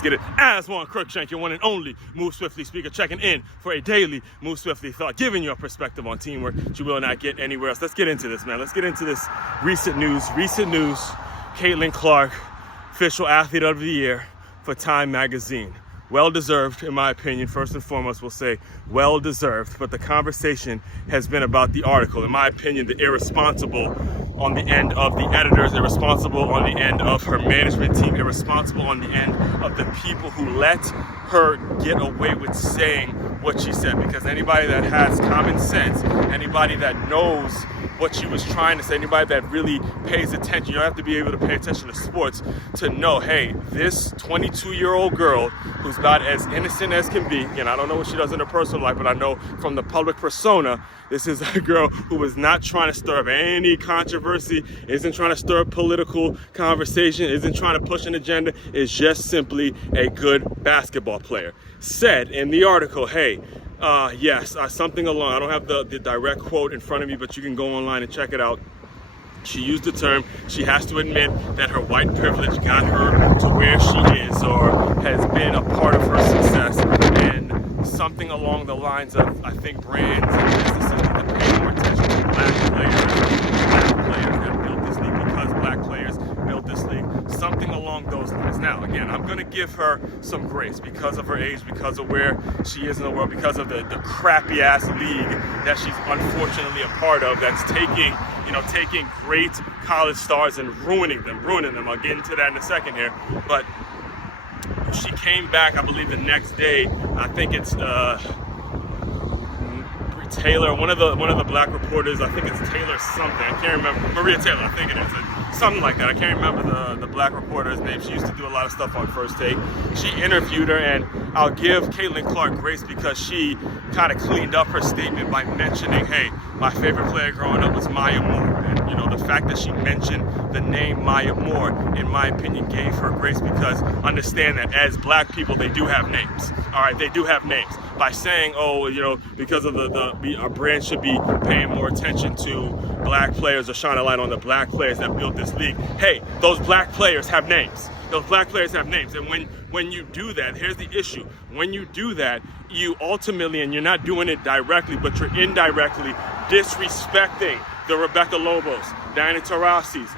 get it. As one Crookshank, your one and only Move Swiftly speaker, checking in for a daily Move Swiftly thought, giving you a perspective on teamwork you will not get anywhere else. Let's get into this, man. Let's get into this recent news. Caitlin Clark, official athlete of the year for Time Magazine. Well-deserved, in my opinion. First and foremost, we'll say well-deserved, but the conversation has been about the article. In my opinion, the irresponsible on the end of the editors, irresponsible on the end of her management team, irresponsible on the end of the people who let her get away with saying what she said. Because anybody that has common sense, anybody that knows what she was trying to say, anybody that really pays attention, you don't have to be able to pay attention to sports to know, hey, this 22-year-old girl who's about as innocent as can be, and I don't know what she does in her personal life, but I know from the public persona, this is a girl who is not trying to stir up any controversy, isn't trying to stir up political conversation, isn't trying to push an agenda, is just simply a good basketball player. Said in the article, hey, yes, something along, I don't have the direct quote in front of me, but you can go online and check it out. She used the term, she has to admit that her white privilege got her to where she is or has been a part of her success, and something along the lines of, I think, brands and businesses need to pay more attention to black players that built this league because black players built this league. Something along those lines. Now, again, I'm going to give her some grace because of her age, because of where she is in the world, because of the crappy-ass league that she's unfortunately a part of that's taking great college stars and ruining them. I'll get into that in a second here. But she came back, I believe, the next day. I think it's Taylor, one of the black reporters, I think it's Taylor something, I can't remember, Maria Taylor, I think it is, something like that. I can't remember the black reporter's name. She used to do a lot of stuff on First Take. She interviewed her, and I'll give Caitlin Clark grace because she kind of cleaned up her statement by mentioning, hey, my favorite player growing up was Maya Moore. And, you know, the fact that she mentioned the name Maya Moore, in my opinion, gave her grace because understand that as black people, they do have names. All right, they do have names. By saying, oh, you know, because of our brand should be paying more attention to black players or shine a light on the black players that built this league. Hey, those black players have names. Those black players have names. And when you do that, here's the issue. When you do that, you ultimately, and you're not doing it directly, but you're indirectly disrespecting the Rebecca Lobos, Diana Taurasi's,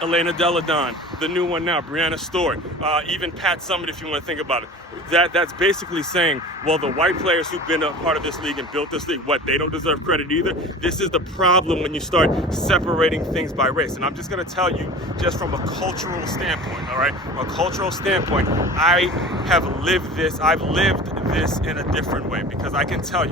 Elena Deladon, the new one now, Brianna Stewart, even Pat Summitt, if you want to think about it. That's basically saying, well, the white players who've been a part of this league and built this league, what, they don't deserve credit either? This is the problem when you start separating things by race. And I'm just going to tell you, just from a cultural standpoint, all right? From a cultural standpoint, I've lived this in a different way because I can tell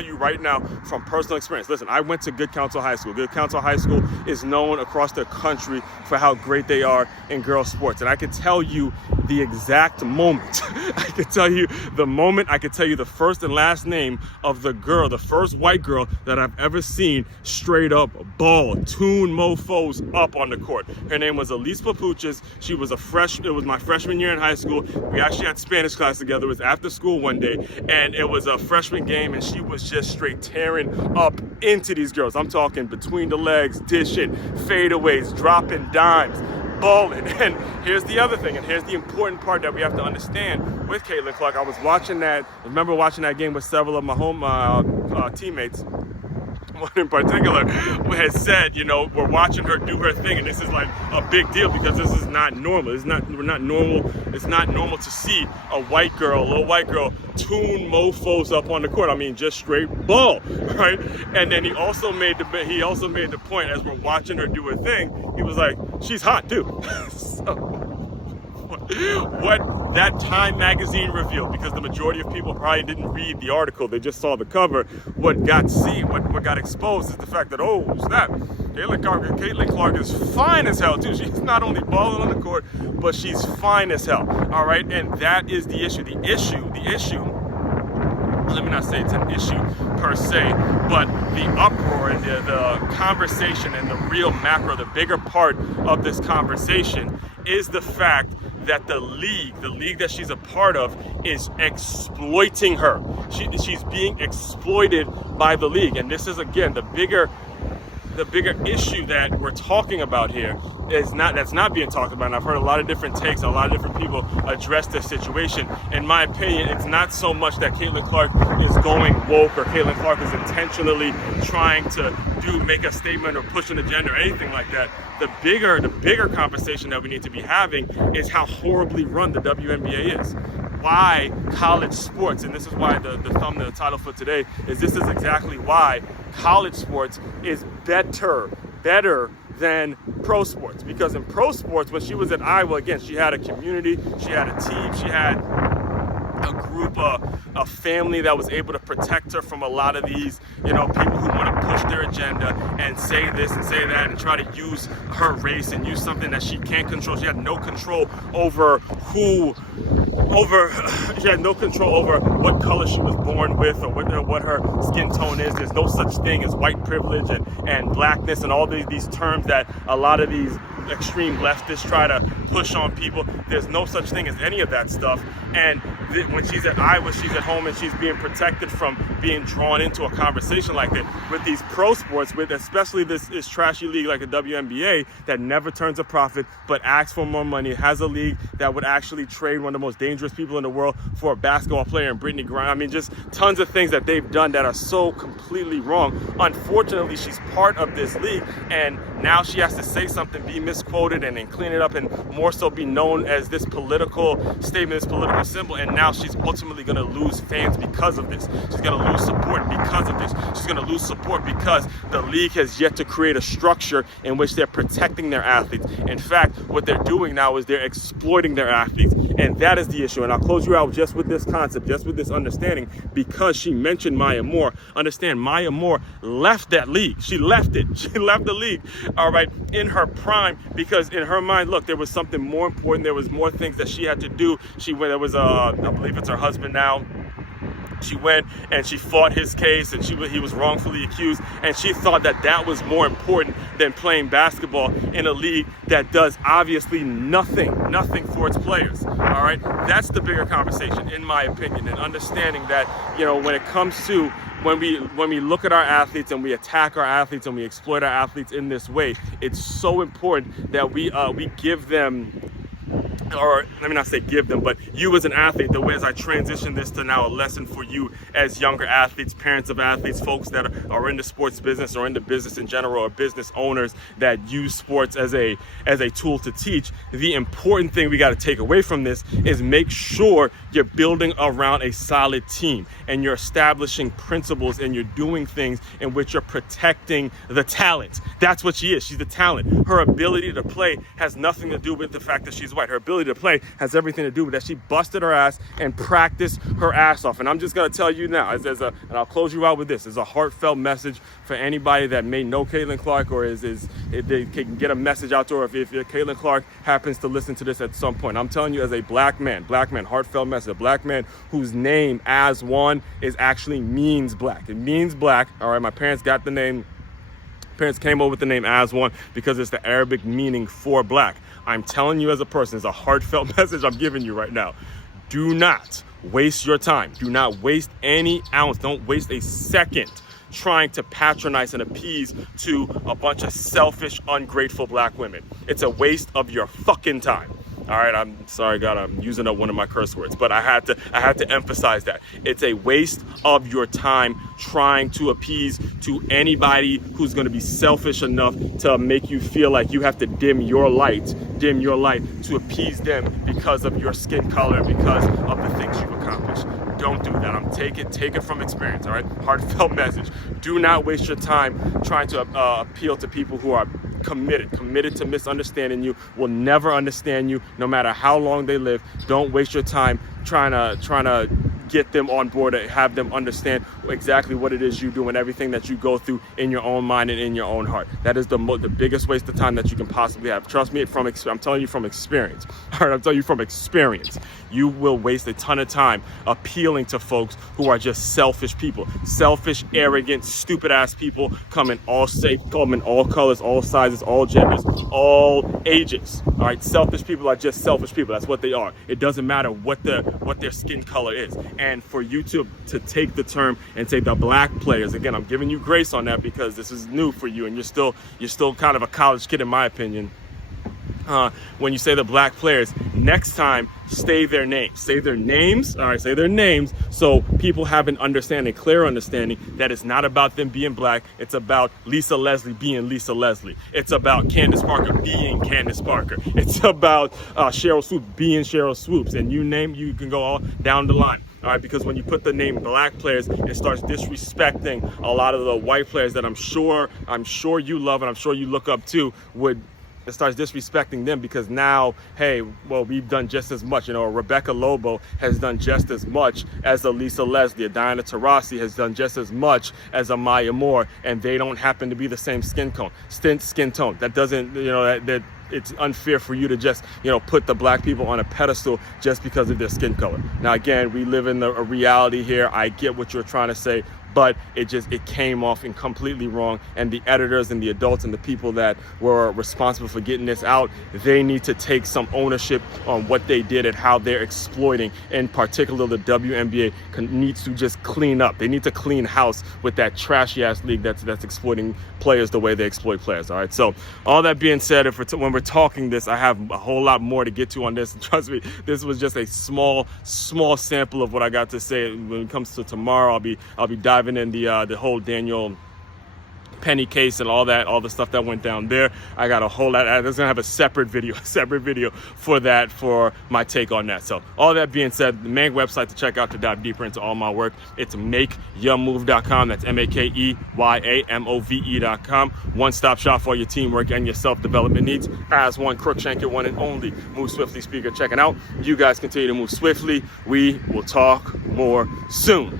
you right now from personal experience. Listen, I went to Good Counsel High School. Good Counsel High School is known across the country for how great they are in girls sports. And I can tell you the exact moment. I can tell you the moment. I can tell you the first and last name of the girl, the first white girl that I've ever seen straight up ball, tune mofos up on the court. Her name was Elise Papuchas. She was it was my freshman year in high school. We actually had Spanish class together. It was after school one day, and it was a freshman game, and she was just straight tearing up into these girls. I'm talking between the legs, dishing, fadeaways, dropping dimes, balling. And here's the other thing, and here's the important part that we have to understand with Caitlin Clark. I remember watching that game with several of my home teammates. One in particular has said, you know, we're watching her do her thing, and this is like a big deal because this is not normal. It's not normal to see a little white girl, tune mofos up on the court. I mean, just straight ball, right? And then he also made the point as we're watching her do her thing. He was like, she's hot too. So, what that Time Magazine revealed, because the majority of people probably didn't read the article, they just saw the cover. What got exposed is the fact that, oh snap, Caitlin Clark is fine as hell too. She's not only balling on the court, but she's fine as hell. All right, and that is the issue. The issue. Let me not say it's an issue per se, but the uproar and the conversation and the real macro, the bigger part of this conversation is the fact that the league that she's a part of is exploiting her. She's being exploited by the league. And this is, again, the bigger the bigger issue that we're talking about here that's not being talked about. And I've heard a lot of different takes, a lot of different people address this situation. In my opinion, it's not so much that Caitlin Clark is going woke or Caitlin Clark is intentionally trying to make a statement or push an agenda or anything like that. The bigger conversation that we need to be having is how horribly run the WNBA is. Why college sports, and this is why the thumbnail, the title for today is this is exactly why college sports is better than pro sports. Because in pro sports, when she was at Iowa, again, she had a community, she had a team, she had a group, a family that was able to protect her from a lot of these, people who want to push their agenda and say this and say that and try to use her race and use something that she can't control. She had no control over she had no control over what color she was born with or what her skin tone is. There's no such thing as white privilege and blackness and all these terms that a lot of these extreme leftists try to push on people. There's no such thing as any of that stuff. And when she's at Iowa, she's at home and she's being protected from being drawn into a conversation like that. With these pro sports, with especially this trashy league like the WNBA that never turns a profit but asks for more money, has a league that would actually trade one of the most dangerous people in the world for a basketball player in Brittany Griner. I mean, just tons of things that they've done that are so completely wrong. Unfortunately, she's part of this league, and now she has to say something, be misquoted, and then clean it up, and more so be known as this political statement, this political symbol. And now she's ultimately going to lose fans because of this. She's going to lose support because of this. She's going to lose support because the league has yet to create a structure in which they're protecting their athletes. In fact, what they're doing now is they're exploiting their athletes, and that is the issue. And I'll close you out just with this concept, just with this understanding, because she mentioned Maya Moore. Understand, Maya Moore left that league. She left it. She left the league, all right, in her prime, because in her mind, look, there was something more important. There was more things that she had to do. There was I believe it's her husband now. She went and she fought his case, and he was wrongfully accused, and she thought that was more important than playing basketball in a league that does obviously nothing for its players. All right, that's the bigger conversation, in my opinion, and understanding that when it comes to when we look at our athletes and we attack our athletes and we exploit our athletes in this way, it's so important that we give them, or let me not say give them, but you as an athlete, the way as I transition this to now a lesson for you as younger athletes, parents of athletes, folks that are in the sports business or in the business in general, or business owners that use sports as a tool to teach. The important thing we got to take away from this is make sure you're building around a solid team and you're establishing principles and you're doing things in which you're protecting the talent. That's what she is. She's the talent. Her ability to play has nothing to do with the fact that she's white. Her ability to play has everything to do with that she busted her ass and practiced her ass off. And I'm just going to tell you now, and I'll close you out with this, as a heartfelt message for anybody that may know Caitlin Clark, or if they can get a message out to her, if Caitlin Clark happens to listen to this at some point. I'm telling you, as a black man, heartfelt message, a black man whose name as one is actually means black. It means black. All right, my parents got the name. Parents came up with the name as one because it's the Arabic meaning for black. I'm telling you as a person, it's a heartfelt message I'm giving you right now. Do not waste your time. Do not waste any ounce. Don't waste a second trying to patronize and appease to a bunch of selfish, ungrateful black women. It's a waste of your fucking time. All right, I'm sorry, God, I'm using up one of my curse words, but I had to emphasize that. It's a waste of your time trying to appease to anybody who's going to be selfish enough to make you feel like you have to dim your light to appease them because of your skin color, because of the things you've accomplished. Don't do that. Take it from experience, all right? Heartfelt message. Do not waste your time trying to appeal to people who are committed to misunderstanding you, will never understand you, no matter how long they live. Don't waste your time trying to get them on board and have them understand exactly what it is you do and everything that you go through in your own mind and in your own heart. That is the biggest waste of time that you can possibly have. Trust me, I'm telling you from experience. All right, I'm telling you from experience. You will waste a ton of time appealing to folks who are just selfish people. Selfish, arrogant, stupid-ass people come in all colors, all sizes, all genders, all ages. All right, selfish people are just selfish people. That's what they are. It doesn't matter what their skin color is. And for you to take the term and say the black players, again, I'm giving you grace on that because this is new for you and you're still kind of a college kid in my opinion. When you say the black players, next time say their names. Say their names. All right, say their names so people have an understanding, clear understanding that it's not about them being black. It's about Lisa Leslie being Lisa Leslie. It's about Candace Parker being Candace Parker. It's about Cheryl Swoops being Cheryl Swoops. And you can go all down the line. All right, because when you put the name black players, it starts disrespecting a lot of the white players that I'm sure you love and I'm sure you look up to. It starts disrespecting them because now, hey, well, we've done just as much. You know, Rebecca Lobo has done just as much as a Lisa Leslie. A Diana Taurasi has done just as much as a Maya Moore, and they don't happen to be the same skin tone. That doesn't, you know, that it's unfair for you to just, you know, put the black people on a pedestal just because of their skin color. Now, again, we live in a reality here. I get what you're trying to say, but it came off and completely wrong. And the editors and the adults and the people that were responsible for getting this out, they need to take some ownership on what they did and how they're exploiting. In particular, the WNBA needs to just clean up. They need to clean house with that trashy ass league that's exploiting players the way they exploit players. All right. So all that being said, when we're talking this, I have a whole lot more to get to on this. And trust me, this was just a small sample of what I got to say. When it comes to tomorrow, I'll be diving in the whole Daniel Penny case and all the stuff that went down there. I got a whole lot. I'm gonna have a separate video for that, for my take on that. So all that being said, the main website to check out to dive deeper into all my work, it's makeyourmove.com. That's MakeYamove.com. One-stop shop for your teamwork and your self-development needs. As one Crookshank, your one and only Move Swiftly speaker checking out. You guys continue to move swiftly. We will talk more soon.